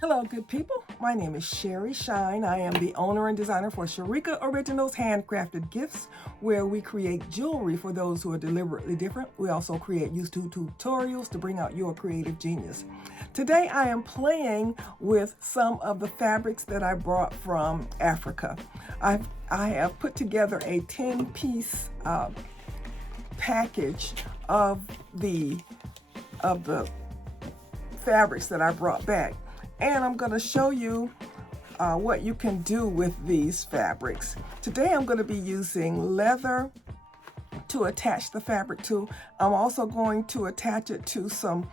Hello, good people. My name is Sherry Shine. I am the owner and designer for Sharika Originals Handcrafted Gifts, where we create jewelry for those who are deliberately different. We also create YouTube tutorials to bring out your creative genius. Today, I am playing with some of the fabrics that I brought from Africa. I have put together a 10-piece package of the fabrics that I brought back. And I'm going to show you what you can do with these fabrics. Today I'm going to be using leather to attach the fabric to. I'm also going to attach it to some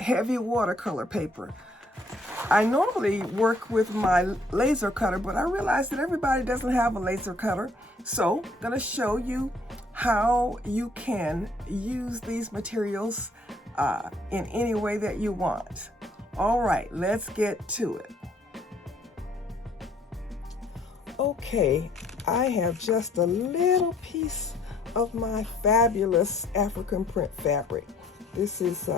heavy watercolor paper. I normally work with my laser cutter, but I realized that everybody doesn't have a laser cutter. So I'm going to show you how you can use these materials in any way that you want. All right, let's get to it. Okay, I have just a little piece of my fabulous African print fabric. This is,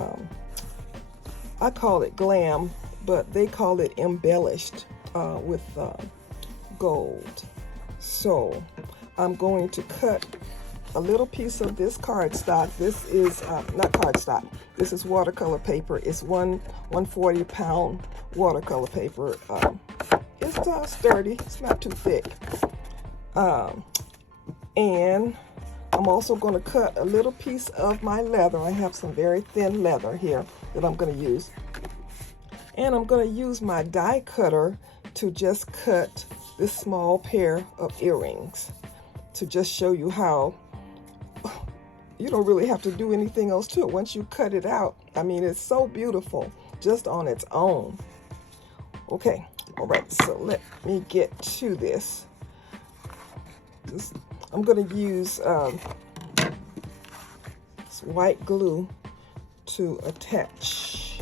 I call it glam, but they call it embellished with gold. So I'm going to cut a little piece of this cardstock. This is not cardstock. This is watercolor paper. It's 140-pound watercolor paper. It's sturdy. It's not too thick. And I'm also going to cut a little piece of my leather. I have some very thin leather here that I'm going to use. And I'm going to use my die cutter to just cut this small pair of earrings to just show you how you don't really have to do anything else to it. Once you cut it out, I mean, it's so beautiful just on its own. Okay, all right, so let me get to this. I'm going to use this white glue to attach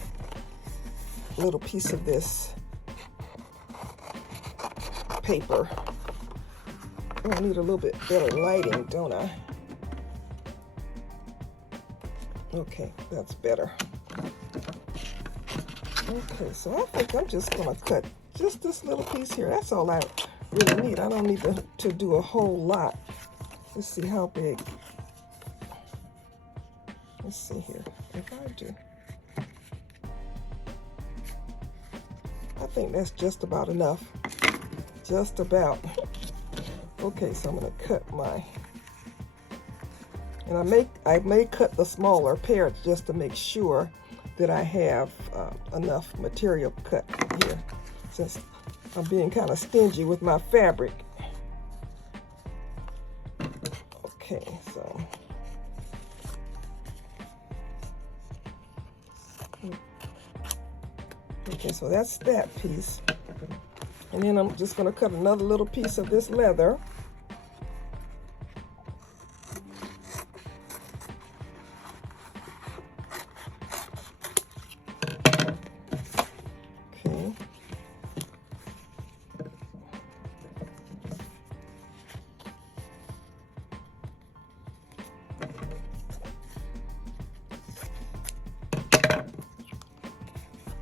a little piece of this paper. Oh, I need a little bit better lighting, don't I? Okay, that's better. Okay, so I think I'm just going to cut just this little piece here. That's all I really need. I don't need to do a whole lot. Let's see how big. Let's see here. If I do. I think that's just about enough. Just about. Okay, so I'm going to cut my... And I may cut the smaller pair just to make sure that I have enough material cut here, since I'm being kind of stingy with my fabric. Okay, so that's that piece. And then I'm just going to cut another little piece of this leather.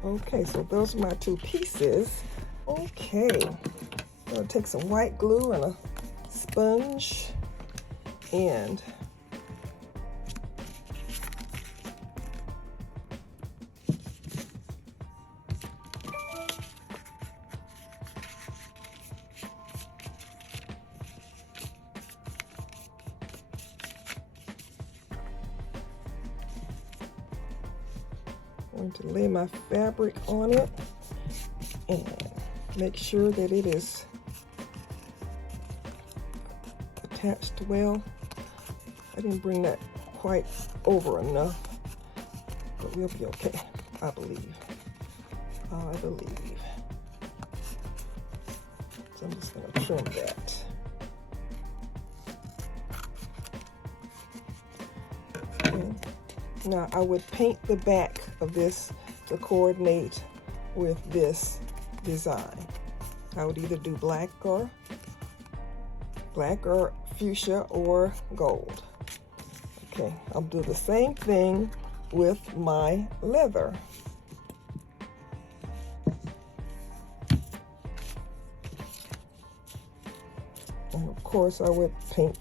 Okay, so those are my two pieces. Okay, I'm gonna take some white glue and a sponge and going to lay my fabric on it and make sure that it is attached well. I didn't bring that quite over enough, but we'll be okay, I believe. I believe. So I'm just going to trim that. Okay. Now I would paint the back of this to coordinate with this design. I would either do black or fuchsia or gold. Okay, I'll do the same thing with my leather. course I would paint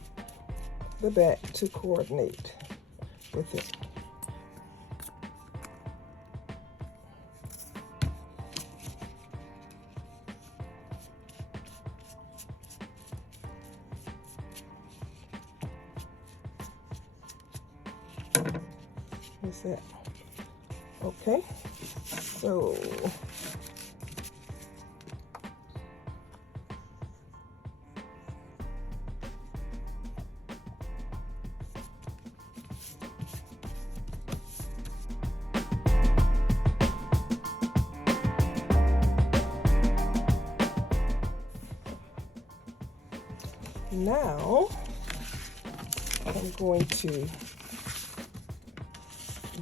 the back to coordinate with it. Is that okay? So now I'm going to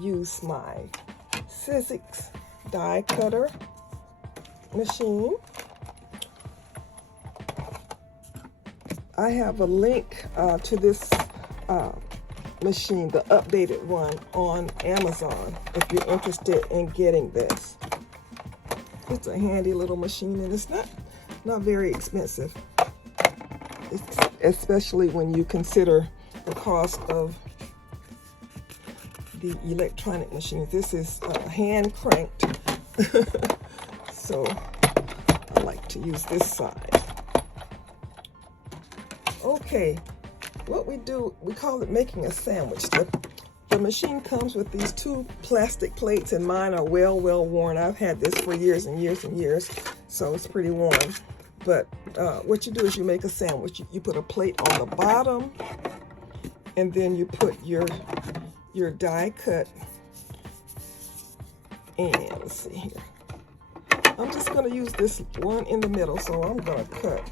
use my Sizzix die cutter machine. I have a link to this machine, the updated one, on Amazon if you're interested in getting this. It's a handy little machine, and it's not very expensive, especially when you consider the cost of the electronic machine. This is hand cranked, so I like to use this side. Okay, what we do, we call it making a sandwich. The machine comes with these two plastic plates, and mine are well worn. I've had this for years and years and years, so it's pretty worn. But what you do is you make a sandwich. You put a plate on the bottom, and then you put your die cut, and let's see here. I'm just going to use this one in the middle, so I'm going to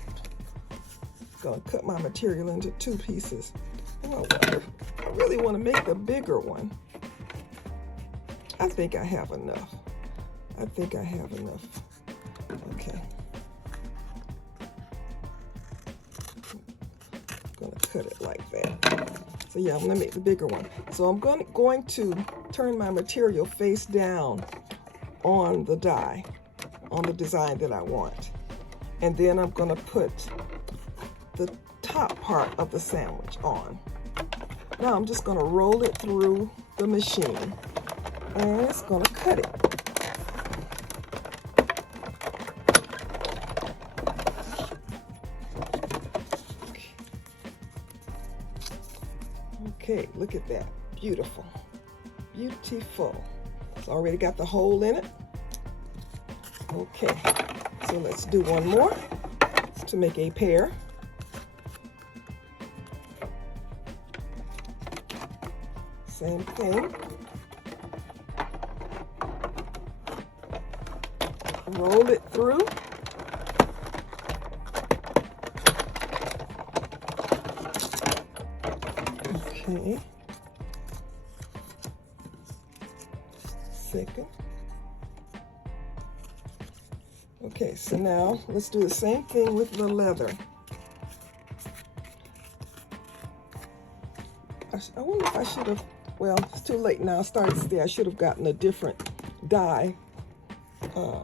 cut my material into two pieces. Oh, I wonder, I really want to make the bigger one. I think I have enough. Okay. I'm going to cut it like that. So yeah, I'm going to make the bigger one. So I'm going to turn my material face down on the die, on the design that I want. And then I'm going to put the top part of the sandwich on. Now I'm just going to roll it through the machine, and it's going to cut it. Okay, look at that. Beautiful. Beautiful. It's already got the hole in it. Okay, so let's do one more to make a pair. Same thing. Roll it through. Okay. Second. Okay, so now let's do the same thing with the leather. I wonder if I should have, well, it's too late now. I started today. I should have gotten a different die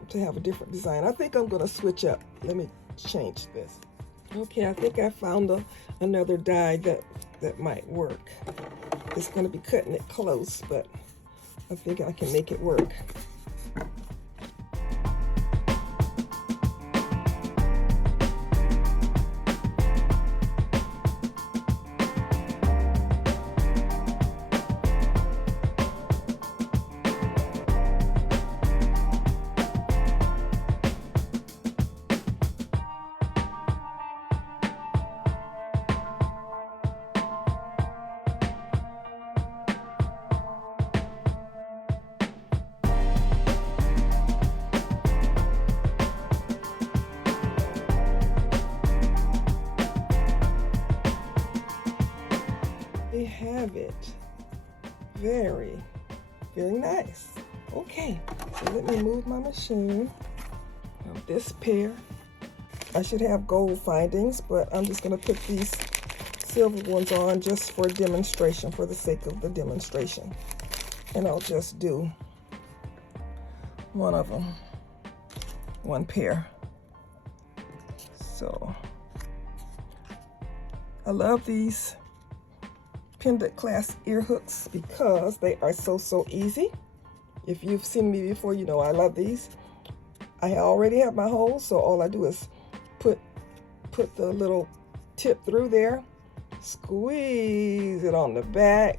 to have a different design. I think I'm going to switch up. Let me change this. Okay, I think I found another die that might work. It's going to be cutting it close, but I think I can make it work. We have it. Very nice. Okay, so let me move my machine. Now this pair, I should have gold findings, but I'm just going to put these silver ones on just for demonstration, for the sake of the demonstration. And I'll just do one of them, one pair. So I love these pendant clasp ear hooks because they are so easy. If you've seen me before, you know I love these. I already have my holes, so all I do is put the little tip through there, squeeze it on the back,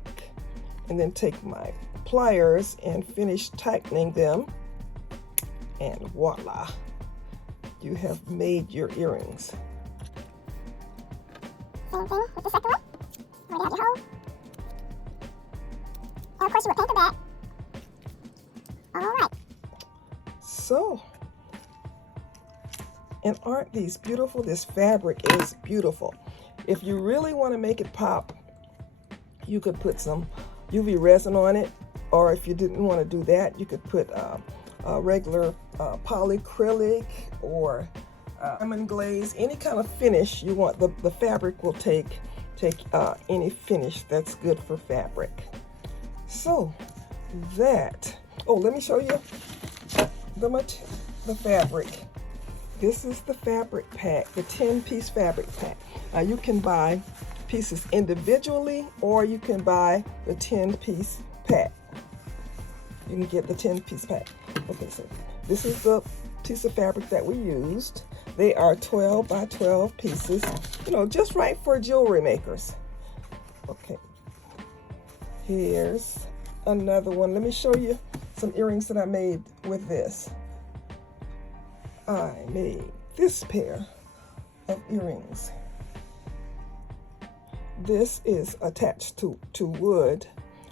and then take my pliers and finish tightening them, and voila, you have made your earrings. Same thing with the second one. Already have your hole. And of course you would paint the back. Alright. So, and aren't these beautiful? This fabric is beautiful. If you really want to make it pop, you could put some UV resin on it, or if you didn't want to do that, you could put a regular polyacrylic or lemon glaze, any kind of finish you want. The fabric will take any finish that's good for fabric. So that, oh, let me show you the fabric. This is the fabric pack, the 10-piece fabric pack. Now you can buy pieces individually, or you can buy the 10-piece pack. You can get the 10-piece pack. Okay, so this is the piece of fabric that we used. They are 12 by 12 pieces, you know, just right for jewelry makers. Okay, here's another one. Let me show you some earrings that I made with this. I made this pair of earrings. This is attached to wood.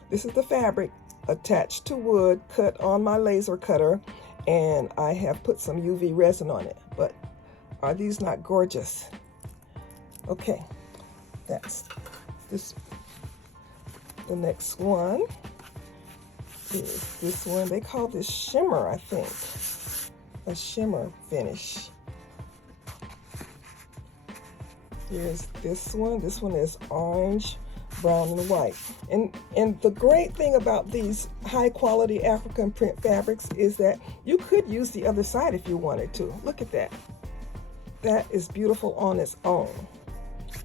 This is the fabric attached to wood, cut on my laser cutter, and I have put some UV resin on it. But are these not gorgeous? Okay, that's this. The next one is this one. They call this shimmer, I think. A shimmer finish. Here's this one. This one is orange, brown, and white. And the great thing about these high quality African print fabrics is that you could use the other side if you wanted to. Look at that. That is beautiful on its own.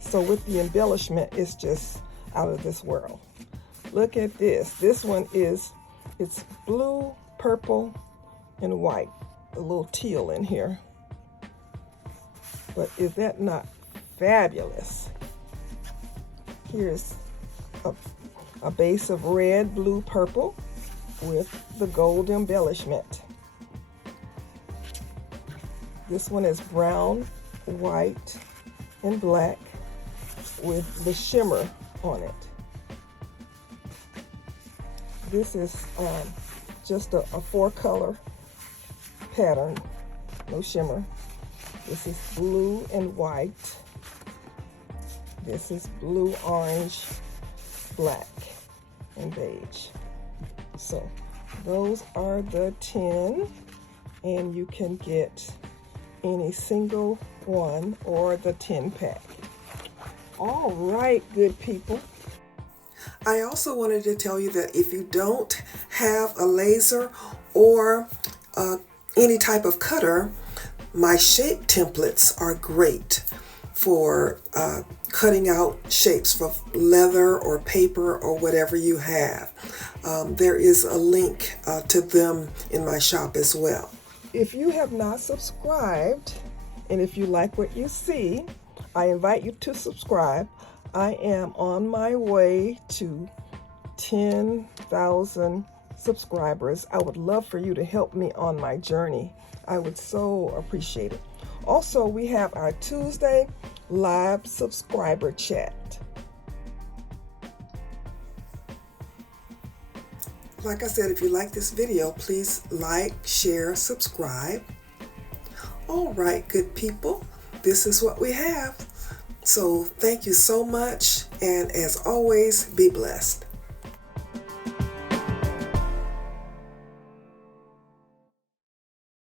So with the embellishment, it's just out of this world. Look at this. This one is, it's blue, purple, and white. A little teal in here. But is that not fabulous? Here's a base of red, blue, purple with the gold embellishment. This one is brown, white, and black with the shimmer on it. This is just a 4-color pattern, no shimmer. This is blue and white. This is blue, orange, black, and beige. So those are the 10, and you can get any single one or the 10 pack. All right, good people. I also wanted to tell you that if you don't have a laser or any type of cutter, my shape templates are great for cutting out shapes for leather or paper or whatever you have. There is a link to them in my shop as well. If you have not subscribed, and if you like what you see, I invite you to subscribe. I am on my way to 10,000 subscribers. I would love for you to help me on my journey. I would so appreciate it. Also, we have our Tuesday live subscriber chat. Like I said, if you like this video, please like, share, subscribe. All right, good people, this is what we have. So thank you so much, and as always, be blessed.